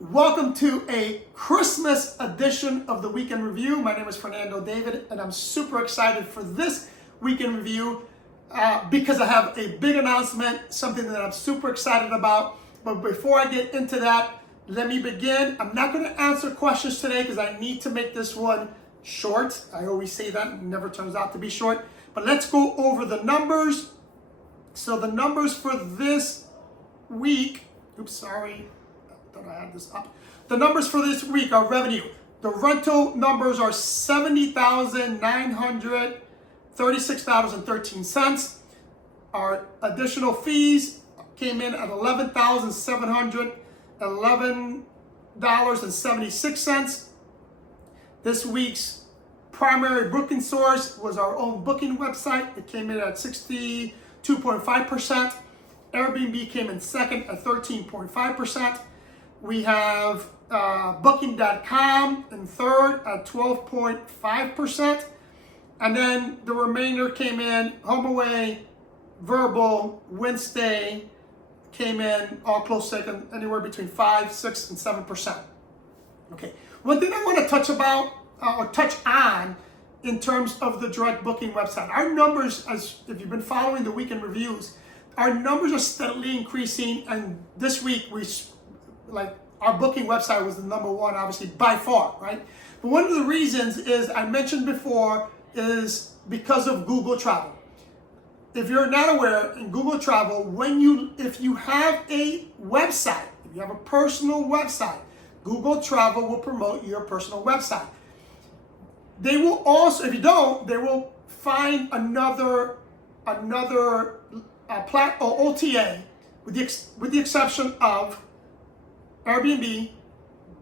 Welcome to a Christmas edition of the Weekend Review. My name is Fernando David, and I'm super excited for this Weekend Review because I have a big announcement, something that I'm super excited about. But before I get into that, let me begin. I'm not going to answer questions today because I need to make this one short. I always say that, it never turns out to be short. But let's go over the numbers. So the numbers for this week, I thought I had this up. The numbers for this week are revenue. The rental numbers are $70,936.13. Our additional fees came in at $11,711.76. This week's primary booking source was our own booking website. It came in at 62.5%. Airbnb came in second at 13.5%. We have Booking.com in third at 12.5%. And then the remainder came in, HomeAway, Verbal, Wednesday came in all close second, anywhere between 5, 6, and 7%. Okay, one thing I want to touch on in terms of the direct booking website. Our numbers, as if you've been following the weekend reviews, our numbers are steadily increasing, and this week our booking website was the number one, obviously, by far, right? But one of the reasons is, I mentioned before, is because of Google Travel. If you're not aware, in Google Travel, if you have a website, if you have a personal website, Google Travel will promote your personal website. They will also, if you don't, they will find another OTA, with the exception of Airbnb,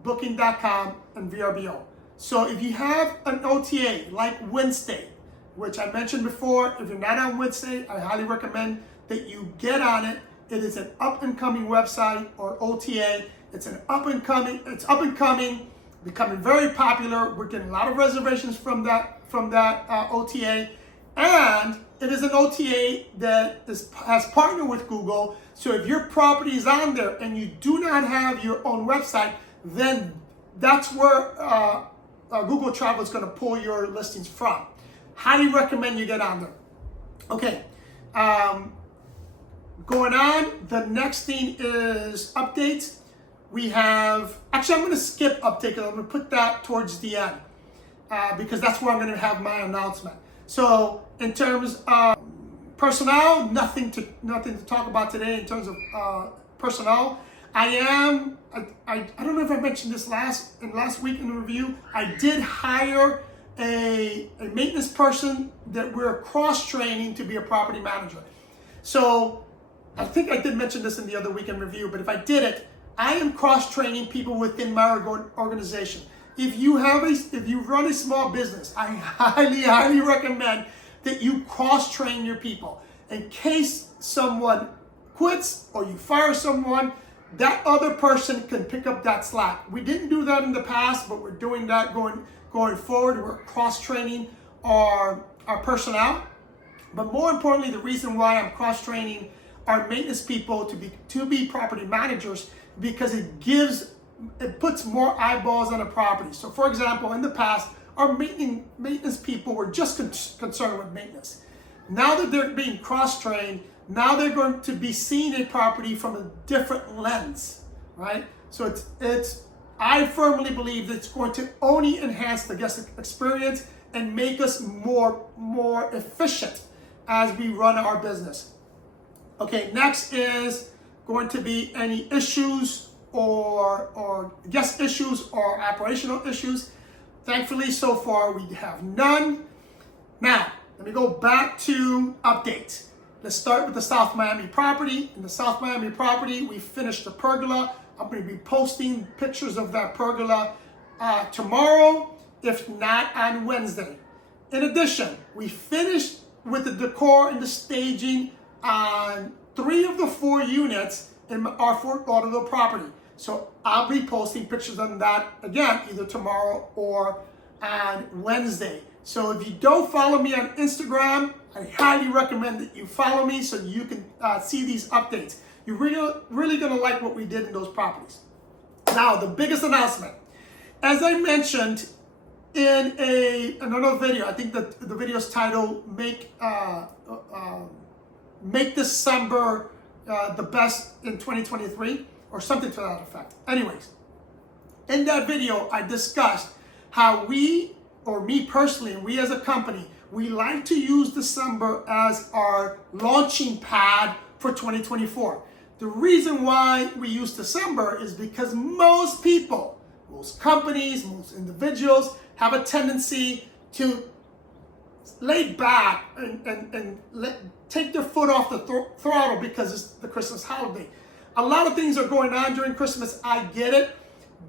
Booking.com, and VRBO. So if you have an OTA like Wednesday, which I mentioned before, if you're not on Wednesday, I highly recommend that you get on it. It is an up-and-coming website or OTA. It's up and coming, becoming very popular. We're getting a lot of reservations from that OTA. And it is an OTA that has partnered with Google. So if your property is on there and you do not have your own website, then that's where Google Travel is going to pull your listings from. Highly recommend you get on there. Okay, going on, the next thing is updates. We have, actually I'm going to skip update because I'm going to put that towards the end because that's where I'm going to have my announcement. So in terms of personnel, nothing to talk about today in terms of personnel. I don't know if I mentioned this last week in the review. I did hire a maintenance person that we're cross-training to be a property manager. So I think I did mention this in the other weekend review, but if I did it, I am cross-training people within my organization. If you run a small business, I highly recommend that you cross-train your people. In case someone quits or you fire someone, that other person can pick up that slack. We didn't do that in the past, but we're doing that going forward. We're cross-training our personnel. But more importantly, the reason why I'm cross-training our maintenance people to be property managers, because it puts more eyeballs on a property. So for example, in the past, our maintenance people were just concerned with maintenance. Now that they're being cross-trained, now they're going to be seeing a property from a different lens, right? So I firmly believe that it's going to only enhance the guest experience and make us more efficient as we run our business. Okay, next is going to be any issues or guest issues or operational issues. Thankfully, so far we have none. Now, let me go back to updates. Let's start with the South Miami property. In the South Miami property, we finished the pergola. I'm going to be posting pictures of that pergola tomorrow, if not on Wednesday. In addition, we finished with the decor and the staging on 3 of the 4 units in our Fort Lauderdale property. So I'll be posting pictures on that again, either tomorrow or on Wednesday. So if you don't follow me on Instagram, I highly recommend that you follow me so you can see these updates. You're really going to like what we did in those properties. Now, the biggest announcement. As I mentioned in another video, I think that the video is titled Make December the best in 2023 or something to that effect. Anyways, in that video, I discussed how we, or me personally, and we as a company, we like to use December as our launching pad for 2024. The reason why we use December is because most people, most companies, most individuals have a tendency to lay back and take their foot off the throttle because it's the Christmas holiday. A lot of things are going on during Christmas, I get it,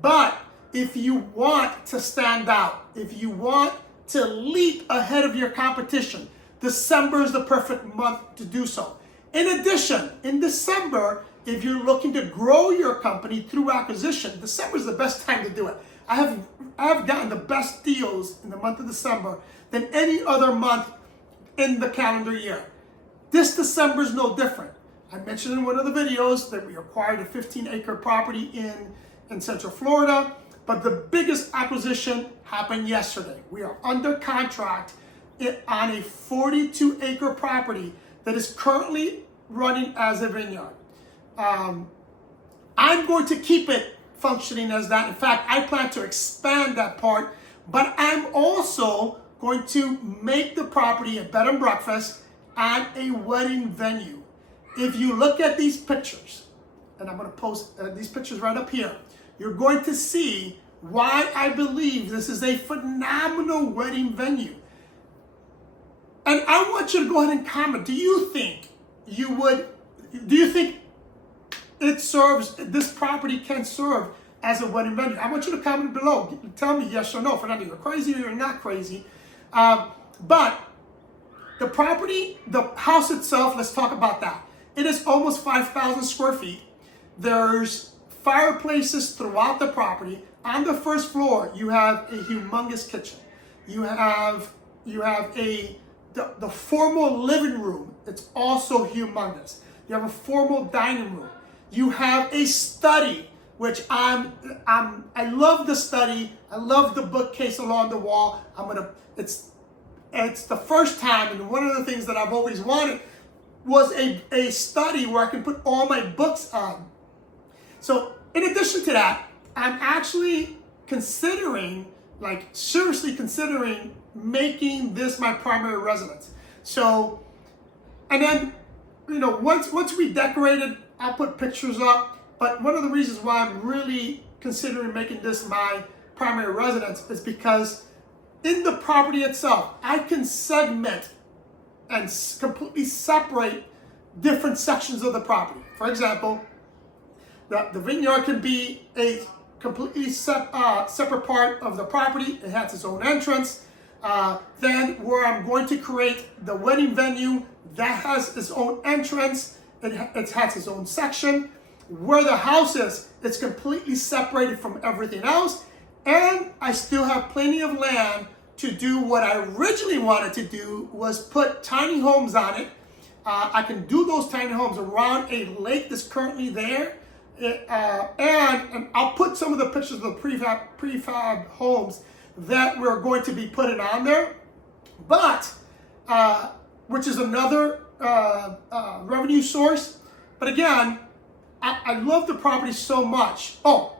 but if you want to stand out, if you want to leap ahead of your competition, December is the perfect month to do so. In addition, in December, if you're looking to grow your company through acquisition, December is the best time to do it. I have gotten the best deals in the month of December than any other month in the calendar year. This December is no different. I mentioned in one of the videos that we acquired a 15-acre property in Central Florida, but the biggest acquisition happened yesterday. We are under contract on a 42-acre property that is currently running as a vineyard. I'm going to keep it functioning as that. In fact, I plan to expand that part, but I'm also going to make the property a bed and breakfast and a wedding venue. If you look at these pictures, and I'm going to post these pictures right up here, you're going to see why I believe this is a phenomenal wedding venue. And I want you to go ahead and comment. Do you think this property can serve as a wedding venue? I want you to comment below. Tell me yes or no. Fernando, you're crazy or you're not crazy. But the property, the house itself, let's talk about that. It is almost 5,000 square feet. There's fireplaces throughout the property. On the first floor, you have a humongous kitchen. You have the formal living room. It's also humongous. You have a formal dining room. You have a study, which I love the study. I love the bookcase along the wall. It's the first time, and one of the things that I've always wanted was a study where I can put all my books on. So in addition to that, I'm actually seriously considering making this my primary residence. So, and then, once we decorated, I'll put pictures up. But one of the reasons why I'm really considering making this my primary residence is because in the property itself, I can segment and completely separate different sections of the property. For example, the vineyard can be a completely separate part of the property. It has its own entrance. Then where I'm going to create the wedding venue, that has its own entrance. It has its own section. Where the house is, it's completely separated from everything else. And I still have plenty of land to do what I originally wanted to do, was put tiny homes on it. I can do those tiny homes around a lake that's currently there. And I'll put some of the pictures of the prefab homes that we're going to be putting on there. But, which is another revenue source. But again, I love the property so much. Oh,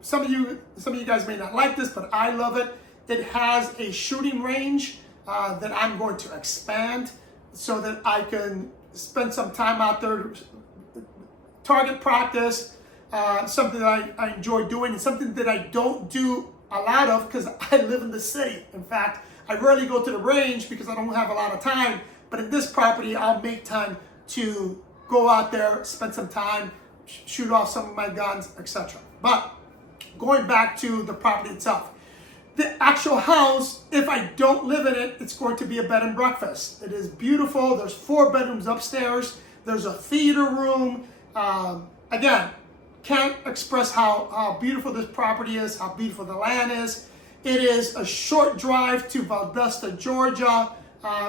some of you guys may not like this, but I love it. It has a shooting range that I'm going to expand so that I can spend some time out there, target practice, something that I enjoy doing, and something that I don't do a lot of because I live in the city. In fact, I rarely go to the range because I don't have a lot of time. But in this property, I'll make time to go out there, spend some time, shoot off some of my guns, etc. But going back to the property itself, the actual house, if I don't live in it, it's going to be a bed and breakfast. It is beautiful. There's 4 bedrooms upstairs. There's a theater room. Again, can't express how beautiful this property is, how beautiful the land is. It is a short drive to Valdosta, Georgia.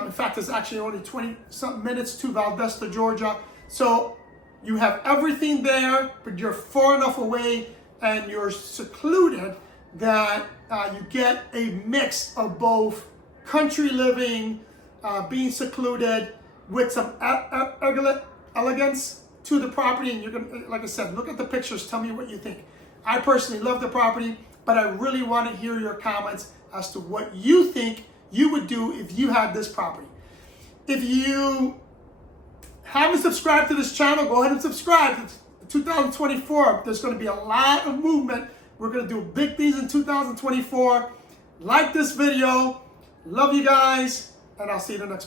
In fact, it's actually only 20-something minutes to Valdosta, Georgia. So you have everything there, but you're far enough away and you're secluded, that you get a mix of both country living, being secluded, with some elegance to the property. And you're gonna, like I said, look at the pictures, tell me what you think. I personally love the property, but I really want to hear your comments as to what you think you would do if you had this property. If you haven't subscribed to this channel, go ahead and subscribe. It's 2024, there's going to be a lot of movement. We're going to do big things in 2024. Like this video. Love you guys, and I'll see you in the next one.